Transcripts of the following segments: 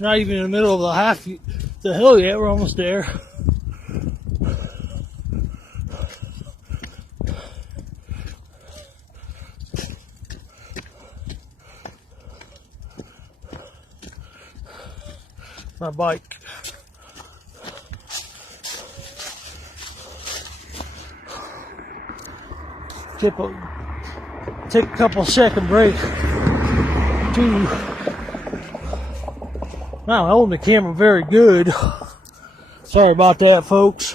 Not even in the middle of the hill yet. We're almost there. My bike. Take a couple second break to. Wow, I hold the camera very good. Sorry about that, folks.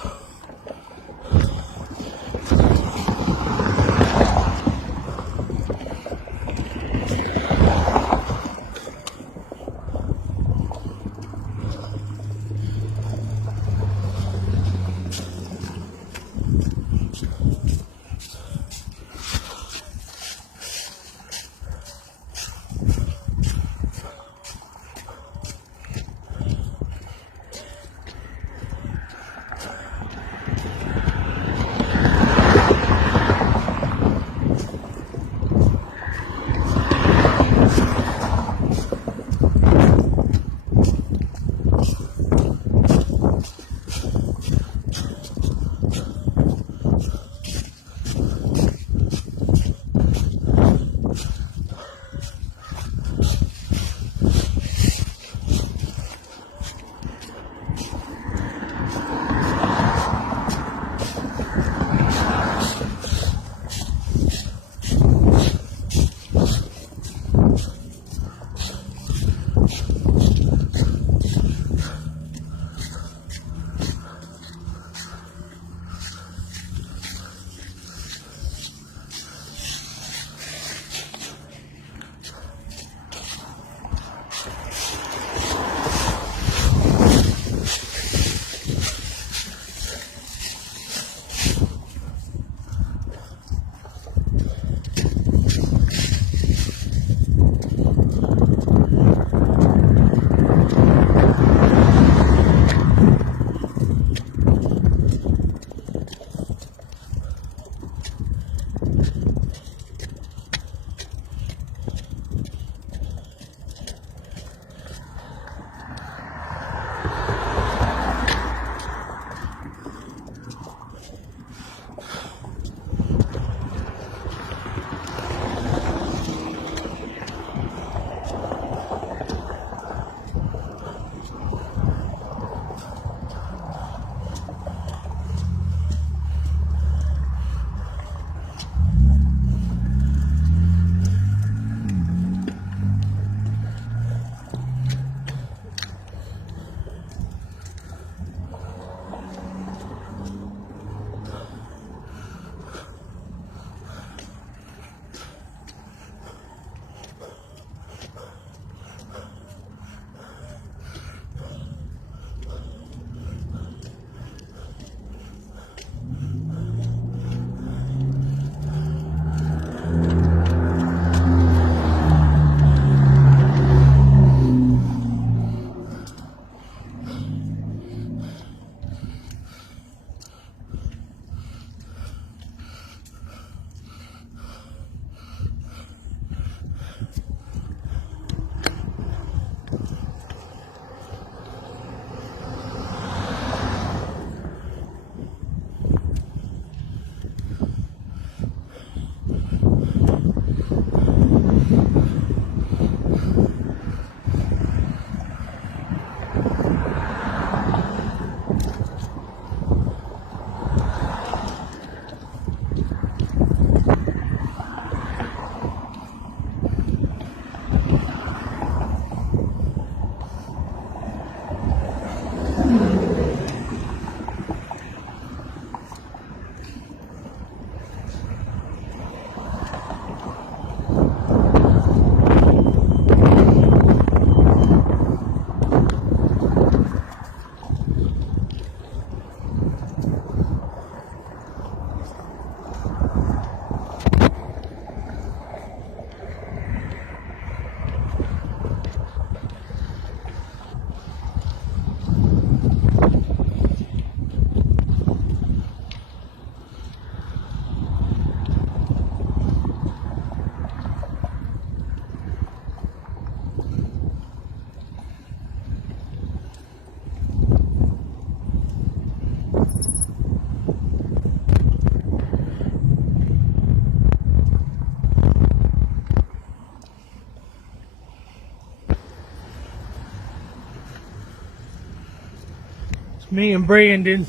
Me and Brandon.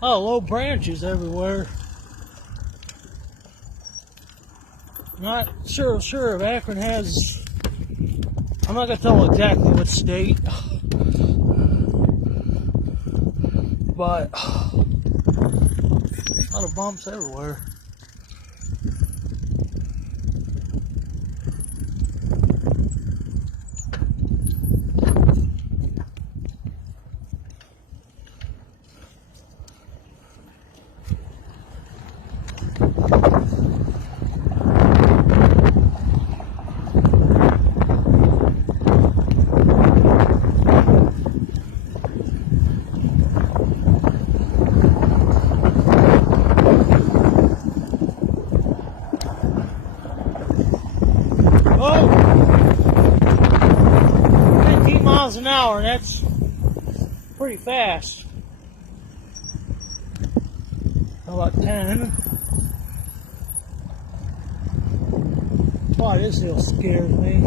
Oh, low branches everywhere. Not sure if Akron has. I'm not gonna tell exactly what state, but a lot of bumps everywhere. Oh, 15 miles an hour, that's pretty fast. How about 10? Boy, this hill scares me.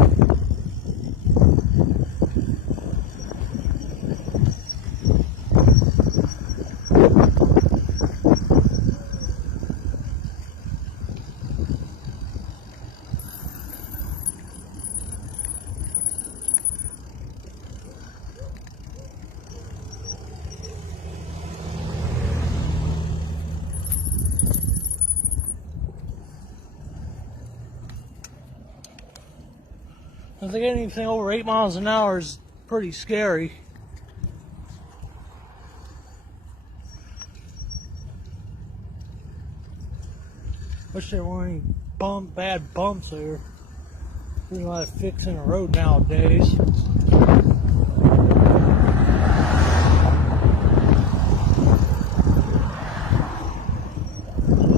I think anything over 8 miles an hour is pretty scary. Wish there weren't any bad bumps there. There's a lot of fixing a road nowadays.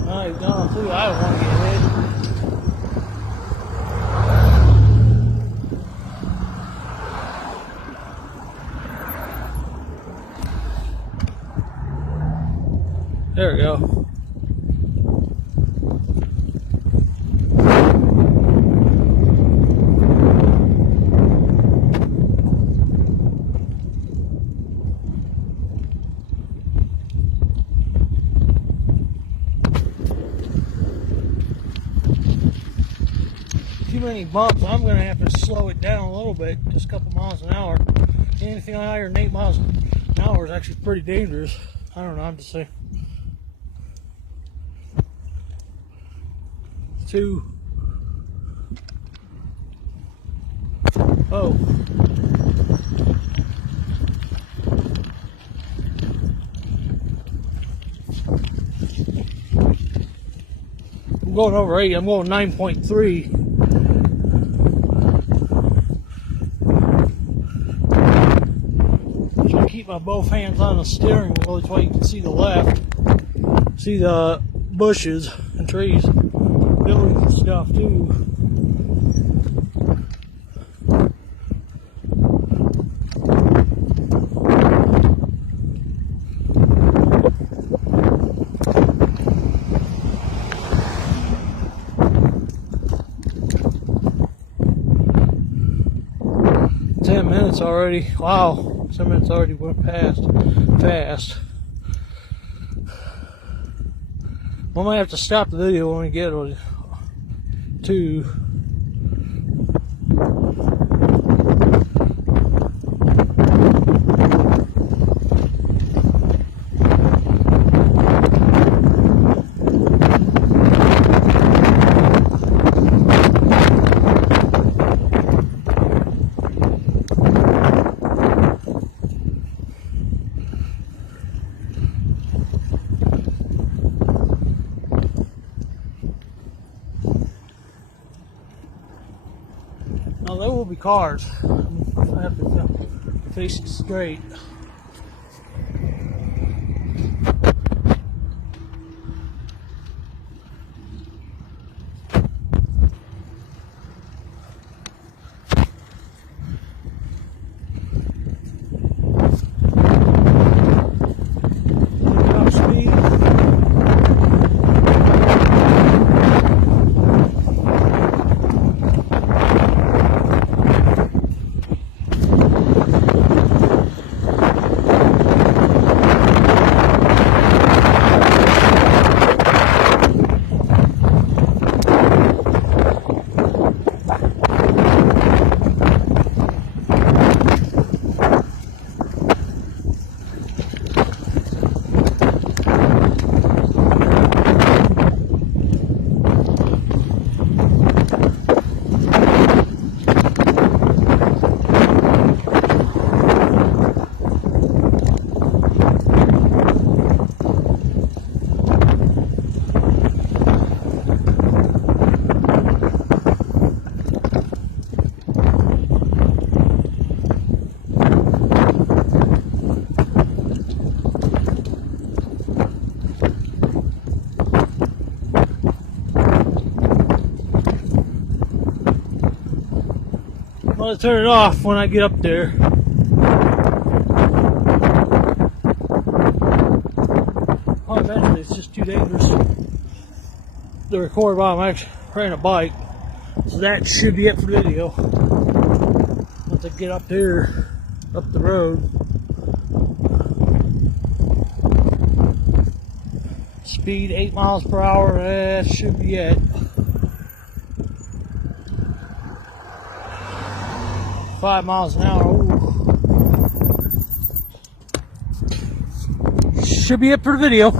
Now he's gone through. I don't want to get hit. There we go. Too many bumps. I'm going to have to slow it down a little bit, just a couple miles an hour. Anything higher than 8 miles an hour is actually pretty dangerous. I don't know, I'm just saying. 2. Oh. I'm going over 8. I'm going 9.3. Try to keep my both hands on the steering wheel. That's why you can see the left. See the bushes and trees. Buildings and stuff too. Minutes already. Wow, 10 minutes already went past fast. We might have to stop the video when we get to Now there will be cars. I have to face it straight. Drop speed. I'm gonna turn it off when I get up there. Oh, eventually it's just too dangerous to record while I'm actually riding a bike. So that should be it for the video. Once I get up here, up the road. Speed 8 miles per hour, that should be it. 5 miles an hour. Ooh. Should be it for the video.